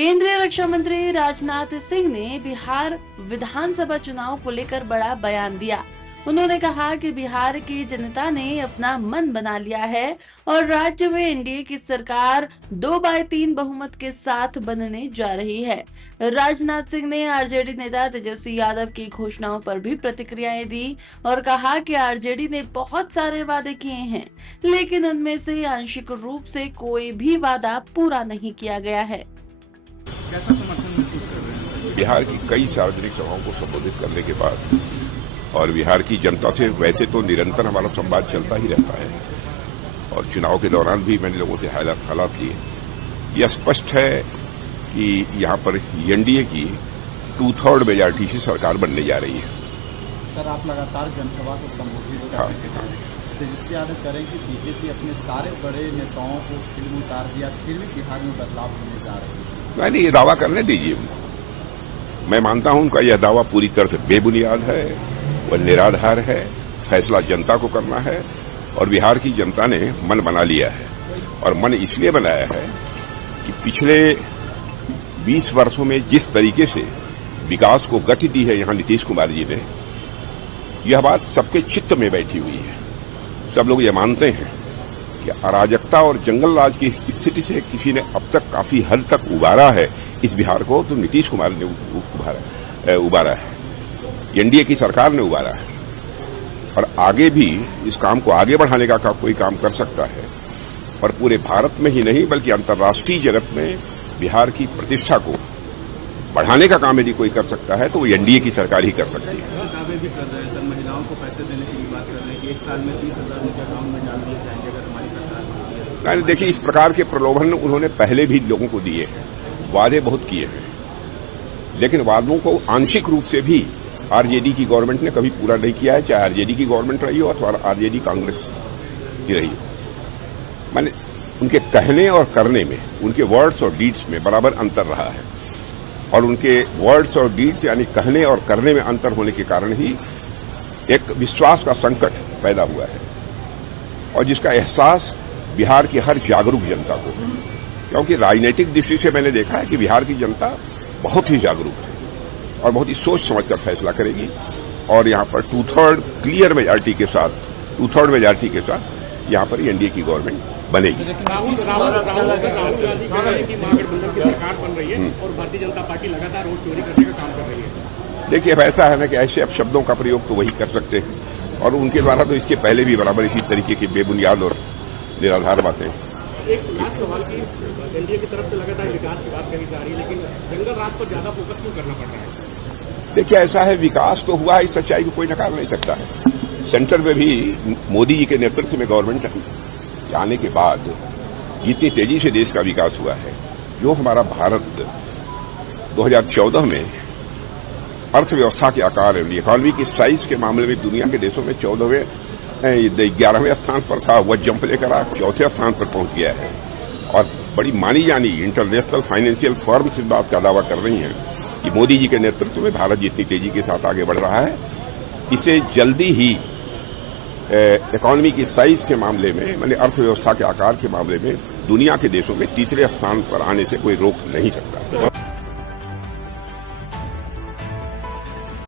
केंद्रीय रक्षा मंत्री राजनाथ सिंह ने बिहार विधानसभा चुनाव को लेकर बड़ा बयान दिया। उन्होंने कहा कि बिहार की जनता ने अपना मन बना लिया है और राज्य में एनडीए की सरकार 2/3 बहुमत के साथ बनने जा रही है। राजनाथ सिंह ने आरजेडी नेता तेजस्वी यादव की घोषणाओं पर भी प्रतिक्रियाएं दी और कहा कि आरजेडी ने बहुत सारे वादे किए हैं, लेकिन उनमें से आंशिक रूप से कोई भी वादा पूरा नहीं किया गया है। कैसा समर्थन महसूस कर रहे हैं? बिहार की कई सार्वजनिक सभाओं को संबोधित करने के बाद और बिहार की जनता से वैसे तो निरंतर हमारा संवाद चलता ही रहता है और चुनाव के दौरान भी मैंने लोगों से हालात लिए। यह स्पष्ट है कि यहाँ पर एनडीए की 2/3 मेजॉरिटी से सरकार बनने जा रही है। सर, आप लगातार जनसभा को संबोधित कर रहे हैं, तेजस्वी यादव करें कि बीजेपी अपने सारे बड़े नेताओं को फिल्म उतार दिया, फिर भी बिहार में बदलाव होने जा रहे हैं। नहीं, ये दावा करने दीजिए उनको। मैं मानता हूं उनका यह दावा पूरी तरह से बेबुनियाद है, वह निराधार है। फैसला जनता को करना है और बिहार की जनता ने मन बना लिया है और मन इसलिए बनाया है कि पिछले 20 वर्षों में जिस तरीके से विकास को गति दी है यहां नीतीश कुमार जी ने, यह बात सबके चित्त में बैठी हुई है। सब लोग ये मानते हैं कि अराजकता और जंगल राज की स्थिति से किसी ने अब तक काफी हद तक उबारा है इस बिहार को, तो नीतीश कुमार ने उबारा है, एनडीए की सरकार ने उबारा है और आगे भी इस काम को आगे बढ़ाने का कोई काम कर सकता है और पूरे भारत में ही नहीं बल्कि अंतर्राष्ट्रीय जगत में बिहार की प्रतिष्ठा को बढ़ाने का काम यदि कोई कर सकता है तो वो एनडीए की सरकार ही कर सकती है। दावे भी कर रहे हैं सर, महिलाओं को पैसे देने की बात कर रहे हैं कि 1 साल में 30,000 रुपये अकाउंट में डाल दिए जाएंगे अगर हमारी सरकार नहीं, देखिए, इस प्रकार के प्रलोभन उन्होंने पहले भी लोगों को दिए हैं, वादे बहुत किए हैं, लेकिन वादों को आंशिक रूप से भी आरजेडी की गवर्नमेंट ने कभी पूरा नहीं किया है, चाहे आरजेडी की गवर्नमेंट रही हो अथवा आरजेडी कांग्रेस की रही हो। माने उनके कहने और करने में, उनके वर्ड्स और डीड्स में बराबर अंतर रहा है और उनके वर्ड्स और डीड्स यानी कहने और करने में अंतर होने के कारण ही एक विश्वास का संकट पैदा हुआ है और जिसका एहसास बिहार की हर जागरूक जनता को है। क्योंकि राजनीतिक दृष्टि से मैंने देखा है कि बिहार की जनता बहुत ही जागरूक है और बहुत ही सोच समझकर फैसला करेगी और यहाँ पर 2/3 क्लियर मेजॉरिटी के साथ, 2/3 मेजॉरिटी के साथ यहाँ पर एनडीए की गवर्नमेंट बनेगी। राहुल गांधी कह रहे हैं कि महागठबंधन की सरकार बन रही है और भारतीय जनता पार्टी लगातार वोट चोरी करने का काम कर रही है। देखिए, अब ऐसा है ना कि ऐसे अब शब्दों का प्रयोग तो वही कर सकते हैं और उनके द्वारा तो इसके पहले भी बराबर इसी तरीके की बेबुनियाद और निराधार बातें। एक लास्ट सवाल की, एनडीए की तरफ से लगातार विकास की बात कही जा रही है, लेकिन जंगल राज पर ज्यादा फोकस क्यों करना पड़ रहा है? देखिए, ऐसा है, विकास तो हुआ है, इस सच्चाई को कोई नकार नहीं सकता है। सेंटर में भी मोदी जी के नेतृत्व में गवर्नमेंट आने के बाद जितनी तेजी से देश का विकास हुआ है, जो हमारा भारत 2014 में अर्थव्यवस्था के आकार, इकोनॉमी की साइज के मामले में दुनिया के देशों में 11वें स्थान पर था, वह जंप लेकर आ 4थे स्थान पर पहुंच गया है और बड़ी मानी जानी इंटरनेशनल फाइनेंशियल फर्म्स इस बात का दावा कर रही हैं कि मोदी जी के नेतृत्व में भारत जितनी तेजी के साथ आगे बढ़ रहा है, इसे जल्दी ही इकोनॉमी की साइज के मामले में, माने अर्थव्यवस्था के आकार के मामले में दुनिया के देशों में तीसरे स्थान पर आने से कोई रोक नहीं सकता।